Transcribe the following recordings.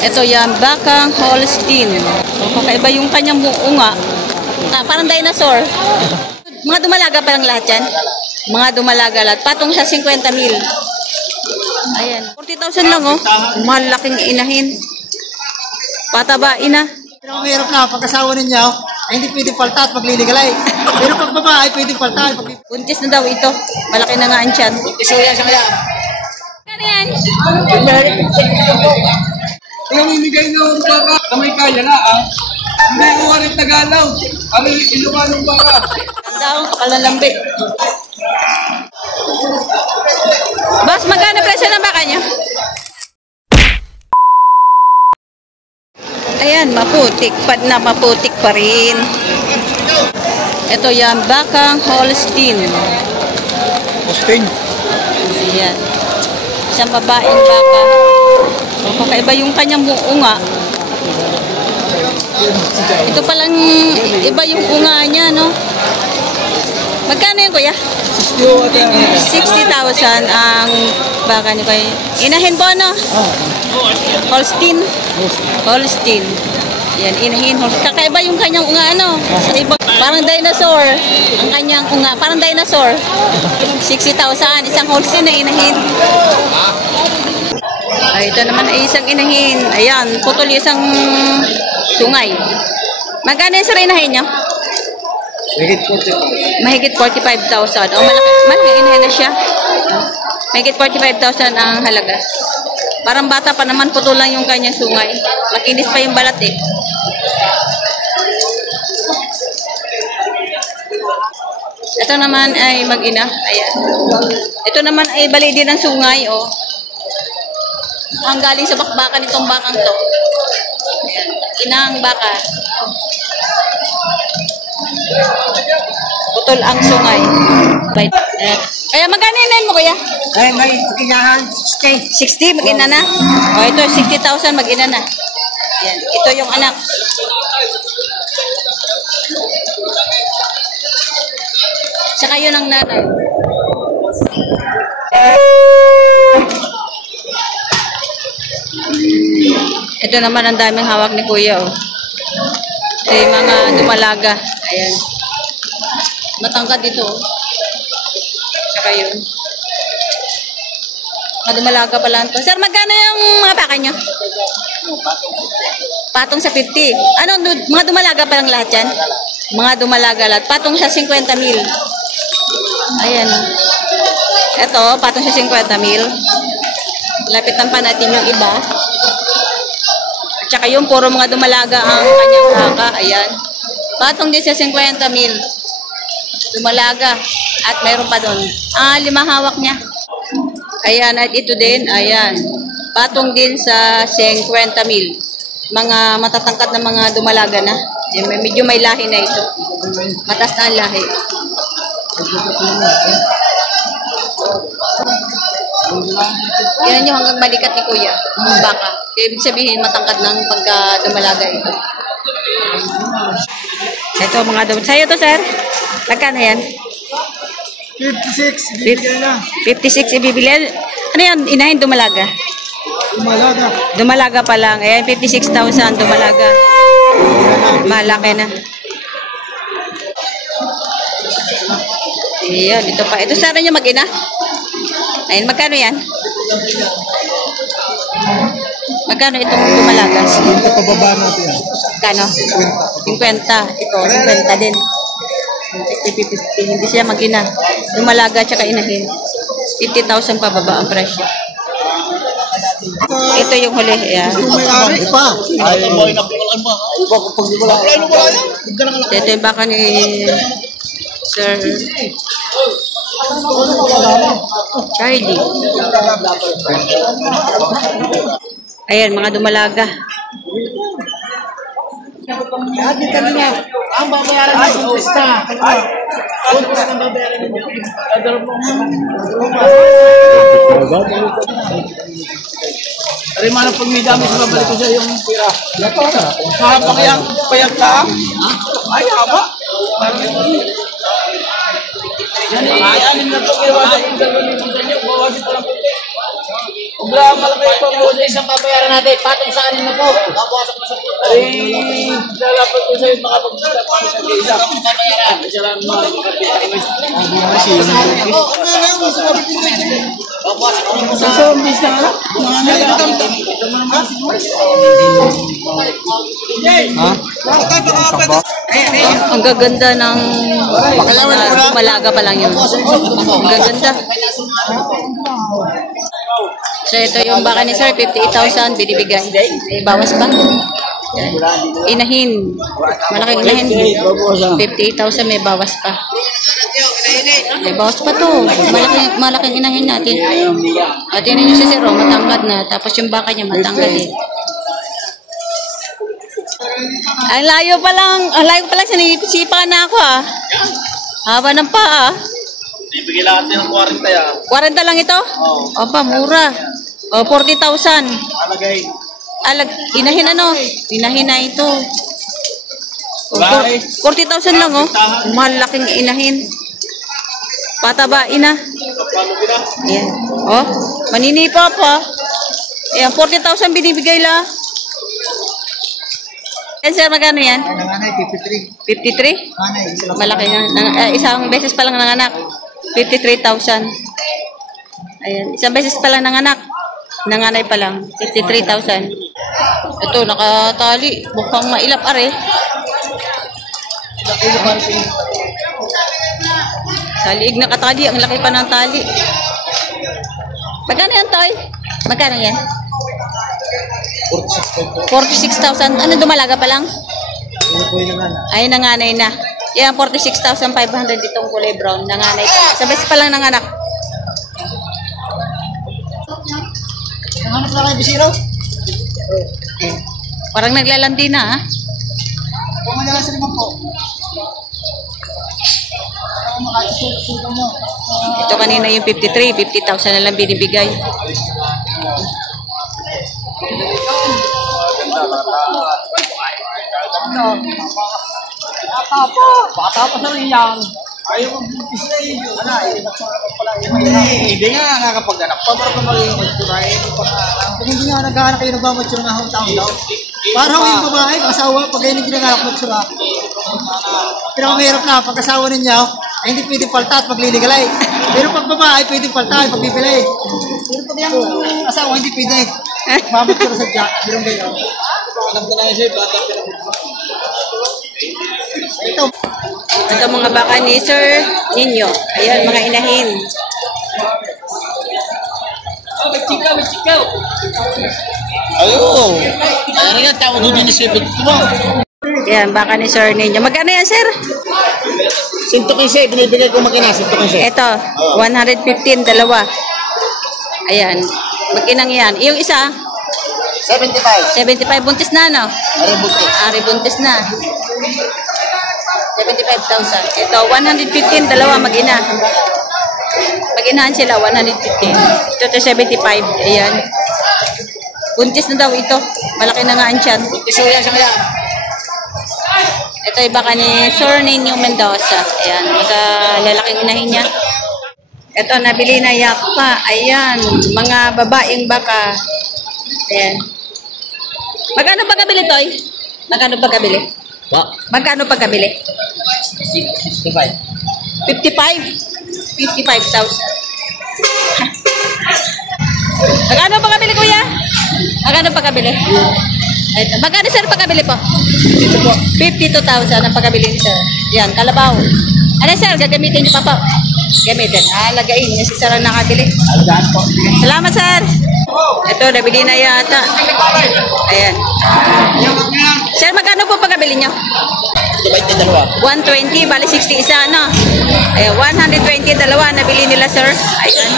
Ito yan, bakang Holstein. Kakaiba yung kanyang unga. Parang dinosaur. Mga dumalaga pa lang lahat yan. Mga dumalaga lahat. Patong sa 50,000. Ayan. 40,000 lang oh. Malaking inahin. Patabain na. Pero ang hirap na, pagkasawa ninyo, ay hindi pwedeng palta at magliligalay. Pero pag babae, pwedeng palta. Buntis na daw ito. Malaki na nga ang tiyan. Iso yan siya kaya. Ano yan? Yung inigay na ang baka sa may kaya na hindi ko rin Tagalog. Ang Ilocano baka. Daw, kalalambi. Boss, magkano presyo ng baka niyo? Ayan, maputik pa rin. Ito yan, bakang Holstein. Holstein? Ayan. Isang babaeng baka. Kakaiba yung kanyang unga. Ito palang iba yung unga niya, no? Magkano yun, kuya? 60,000 ang baka niyo, kuya. Inahin po, no? Holstein. Holstein. Yan, inahin. Kakaiba yung kanyang unga, ano? Iba, parang dinosaur. Ang kanyang unga, parang dinosaur. 60,000. Isang Holstein na inahin. Ay, ito naman ay isang inahin. Ayan, putol yung isang sungay. Magkano yung sa inahin nyo? Mahigit 45,000. Oh, malaki inahin na siya. Mahigit 45,000 ang halaga. Parang bata pa naman, putol lang yung kanyang sungay. Makinis pa yung balat eh. Ito naman ay mag-ina. Ayan. Ito naman ay bali din ng sungay, oh. Ang galing sa bakbakan itong bakang to. Ayan. Inang baka. Putol ang sungay. Ayan. Kaya magkano yun mo, kuya? Ay, may pagkinahan. 60, mag-ina na. O, ito, 60,000, mag-ina na. Ayan. Ito yung anak. Saka yun ang nanay. Ito naman ang daming hawak ni kuya, oh. Ito yung mga dumalaga. Ayan. Matangkad dito, oh. Saka yun. Mga dumalaga pala ito. Sir, magkano yung mga baka nyo? Patong sa 50. Ano, mga dumalaga pa lang lahat yan? Mga dumalaga lahat. Patong sa 50,000. Ayan. Ito, patong sa 50,000. Lapitan pa natin yung iba. At saka yung puro mga dumalaga ang kanyang baka. Ayan. Patong din sa 50,000. Dumalaga. At mayroon pa doon. 5 hawak niya. Ayan. At ito din. Ayan. Patong din sa 50,000. Mga matatangkad na mga dumalaga na. Ayan, medyo may lahi na ito. Matas na ang lahi. Yan yung hanggang balikat ni kuya. Baka. Ibig sabihin matangkad ng pagka dumalaga ito. Ito mga dum. Sa'yo to, sir? Magkano yan? 56. Bibigyan na. 56 ibibili. Ano yan? Inahin dumalaga? Dumalaga. Dumalaga pa lang. Ayan, 56,000 dumalaga. Malaki na. Ayan, ito pa. Ito sana nyo mag-ina. Ayan, magkano yan? Magkano itong dumalagas? Ito pababa natin yan. Magkano? 50. Ito, 50 din. 50. Hindi siya mag-ina. Dumalaga tsaka inahin. 50,000 pababa ang presyo. Ito yung huli. Ayan. May-ari pa. Ito yung baka ni Sir Charlie. Ayan, mga dumalaga. Dati kanina, ang babayaran ng kumpista. Kumpista ang babayaran ninyo. Arimano pag may dami sa babalik ko siya yung pira. Mahaba kaya payag ka? Ay, haba. Yan ay anim na ito. Kaya wala yung 2,000 nyo. Bawasin pa lang po. Wala, malaki pa mo. Isang babayaran natin, patong sa anin na po. Babawasan ko sa po. Ay, lalapat ko sa'yo makapag-start ko sa isa. Babayaran. Isa lang mga kapatid. Babawasan ko po sa Zombies na anak. Ang gaganda ng malaga pa lang yun. Ang gaganda. So ito yung baka ni sir, 58,000 binibigay. Bawas pa. Inahin. Malaking inahin. 58,000 may bawas pa. May bawas pa to. Malaking inahin natin. At yun yung si sir, matangkad na. Tapos yung baka niya matangkad din. Ang layo pa lang sinisipa na ako ah. Haba ng paa ah. Ibigay lahat din ng 40 ya. 40 lang ito? Oo. Opa, mura. O, 40,000. Alagay. Inahin ano? Inahin na ito. O, Bakit? 40,000 lang oh. Malaking inahin. Pataba, ina. Paano kita? Ayan. Oh, maninipa pa. Ayan, 40,000 binibigay la. Yan sir, magkano yan? nanganay, 53. 53? Nanay, Malaki na. Isang beses pa lang nanganak. 53,000. Ayan, isang beses pa lang nanganak. Nanganay pa lang. 53,000. Ito, nakatali. Mukhang mailap are. Sa liig na katali. Ang laki pa ng tali. Magkano yan, Toy? Magkano yan? 46,000. Ano, dumalaga pa lang? Ay, nanganay na. Yan, 46,500 itong kulay brown. Nanganay pa. Sa beses pa lang nanganak. Nanganap na kayo, Bisiro? Parang naglalandi na, ha? Pumalang sa limang po. Ito kanina yung 53. 50,000 na lang binibigay. Bata pa sa rin yan. Ayaw mag-bupis na yun. Hindi nga nakapag-anak pa. Para pa magiging magturay. Kung hindi nga nag-aanak kayo nagmamature na hong taon daw. Parang yung babae, asawa, pag kayo nag-ginaganak magsura. Pinakamahirap na, pag-asawa ninyo, ay hindi pwedeng palta at magliligalay. Pero pag babae, pwedeng palta at magbibili. Pero pag yung asawa, hindi pwede. Mamature sa jack, birong kayo. Alam ko na nga siya, bata ito. Ito mga baka ni Sir Ninyo. Ayan, mga inahin. May chikaw. Ayo. Ano nga tawag doon dito sa ito? Ayan, baka ni Sir Ninyo. Magkano yan, sir? 115, binibigay ko makina, 115. Ito, 115, dalawa. Ayan, mag-inang yan. Yung isa, 75. 75, buntis na, no? Aributi. Ari, buntis na. 75,000. Ito, 115, dalawa, mag-ina. Mag-inahan sila, 115. Ito, 75. Ayan. Buntis na daw ito. Malaki na nga ang tiyan. Buntis ko yan sa kaya. Ito yung baka ni Sir Ninyo Mendoza. Ayan, lalaking inahin niya. Ito, nabili na yakpa. Ayan, mga babaeng baka. Ayan. Magkano pagkabili, Toy? Magkano pagkabili? Magkano pagkabili? 65. 55? 55,000. Magkano pagkabili, kuya? Magkano pagkabili? Ito. Magkano, sir, pagkabili po? 52,000 ang pagkabili ni sir. Yan, kalabaw. Ano, sir? Gagamitin niyo pa po? Gamitin. Lagain. Yung si sir ang nakabili. Salamat, sir. Ito, nabili na yata. Ayan. Sir, magkano po pagkabili niyo? 120, bali 60 isa, ano? Ayan, 120, dalawa, nabili nila, sir. Ayan.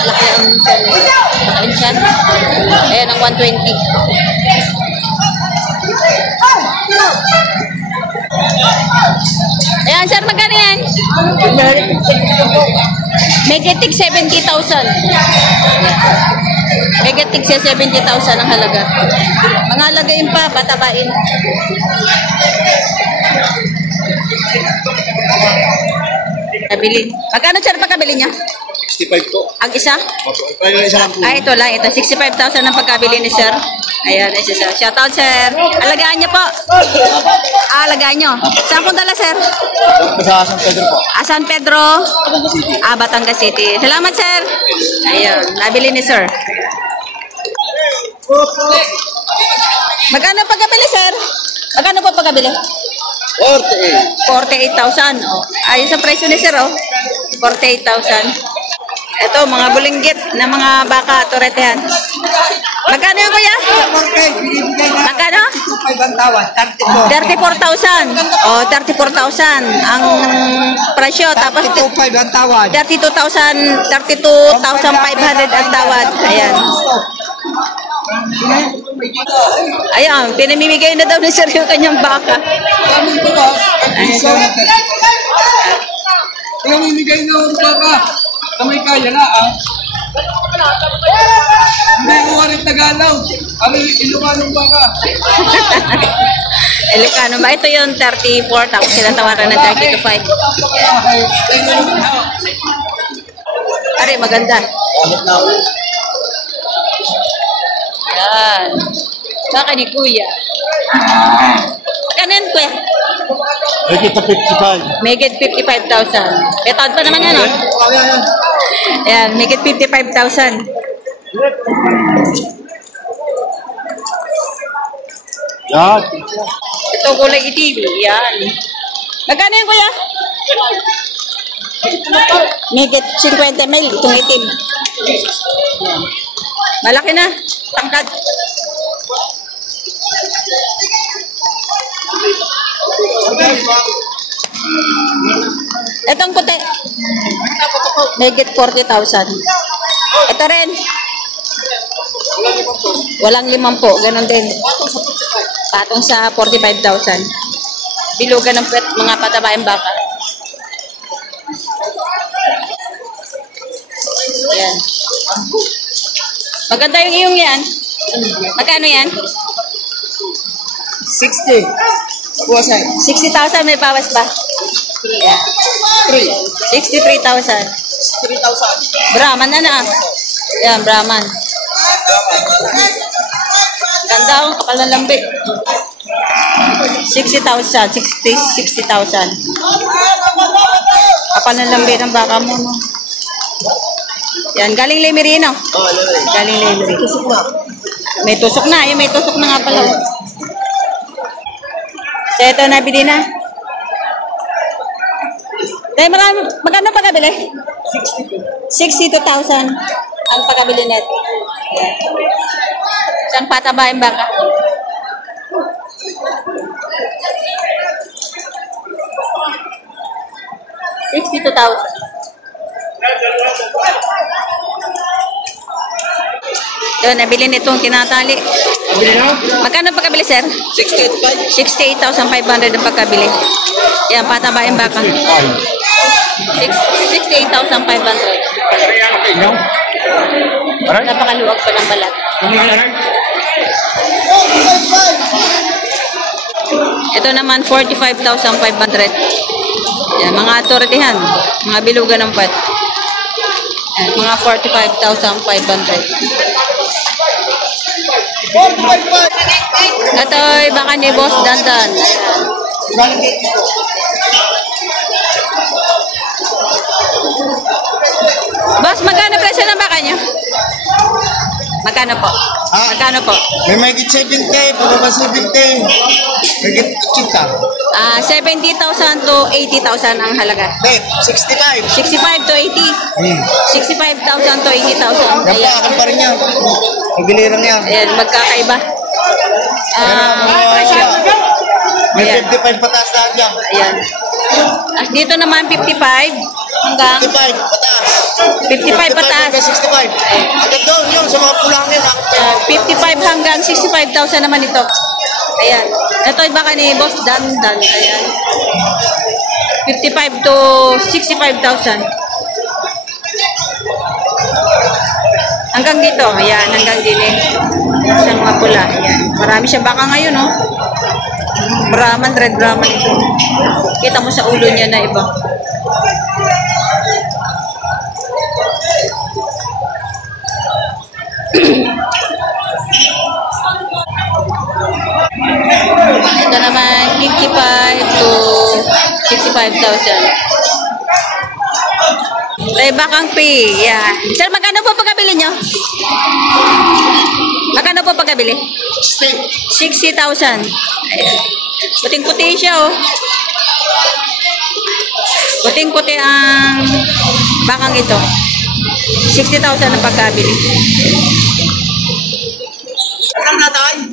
Malaki ang tiyan. Malaki ang tiyan. Ayan, ang 120. Ayan, sir, magkano yan? Megatig 70,000. Megatig siya 70,000 ang halaga. Mga halagain pa, batabain. Kabili. Magkano sir pagkabili niya? 65 po. Ang isa? Kaya isa lang po. Ay, ito lang. Ito, 65,000 ang pagkabili ni sir. Ayan, isa sir. Shoutout, sir. Alagaan niyo po. Alagaan niyo. Saan po dala, sir? Sa San Pedro po. San Pedro. Batangas City. Salamat, sir. Ayun, nabili ni sir. Magkano pagkabili, sir? Magkano po pagkabili? 48,000. Oh. Ayun sa presyo ni sir, oh. 48,000. Ito, mga bulinggit na mga baka, toretehan. Magkano yun, kuya? Magkano? 34,000. Oh, 34,000 ang presyo. Tapos 32,500 ang tawad. Ayan. Ayan, pinamimigay na daw ni sir yung kanyang baka. Pinamimigay na ang baka. Sa may kaya na, Hindi ko rin Tagalog. Ang Ilocano baka. Ilocano ba? Ito yung 34, tapos sila tawaran ng 32.5. Pare, maganda. Yan. Baka ni kuya. Kanan, kuya? Make it 55. Make it 55,000. Betod pa naman yan, no? Ayan, make it 55,000. Yan. Ito kulay itim. Yan. Magkano yan, kuya? Make it 50 mil. Itong itim. Malaki na. Tangkad. Itong puti. Make it 40,000. Ito rin. Walang 5 po. Ganon din. Patong sa 45,000. Bilugan ng mga patabaing baka. Ayan. Maganda yung iyong yan. Magkano yan? 60. 60,000 may bawas ba? Yeah. 63,000. 3,000. Brahman na na. Yan, Brahman. Ganda akong kapal ng lambi. 60,000. 60,000. Kapal ng lambi ng baka mo, no? Yan, galing Lemerino. Galing Lemerino. Tusok na. May tusok na. Yung may tusok na nga pala. So, ito nabili na. Tayo, magkano pagkabili? 62,000 ang pagkabili neto. Yan. Saan patabahin baka? $62,000. Yun, nabili nitong tinatali. Magkano pagkabili, sir? 68,500 ang pagkabili. Yan, patabain baka. 68,500. Napakaluwag pa ng balat. Ito naman, 45,500. Yan, mga autoritihan. Mga bilugan ng pat. Yan, mga 45,500. Ito'y baka ni Boss Dandan. Boss, magkano presyo ng baka niyo? Magkano po? Magkano po? May mahigit 70, pababa 70. Mahigit 80. 70,000 to 80,000 ang halaga. Bet, 65. 65 to 80. 65,000 to 80,000. Yan pa, akin pa rin yan. Pagbiliran yan. Ayan, magkakaiba. May Ayan. 55 pataas na dyan. Ayan. As dito naman 55 hanggang 55 pataas. 55 pataas. hanggang 65. Agad doon yun sa mga pulangin. 55 hanggang 65,000 naman ito. Ayan. Ito ay baka ni Boss Dandan. Ayan. 55 to 65,000. Hanggang dito. Ayan. Hanggang dito. Isang mga pula. Ayan. Marami siyang baka ngayon, no? Brahman, red Brahman ito. Kita mo sa ulo niya na iba. to 65,000. Ay, bakang pay. Yan. Sir, magkano po pagkabili nyo? Magkano po pagkabili? 60,000. Ayan. Puting-puti siya, oh. Puting-puti ang bakang ito. 60,000 ang pagkabili. Ano na tayo?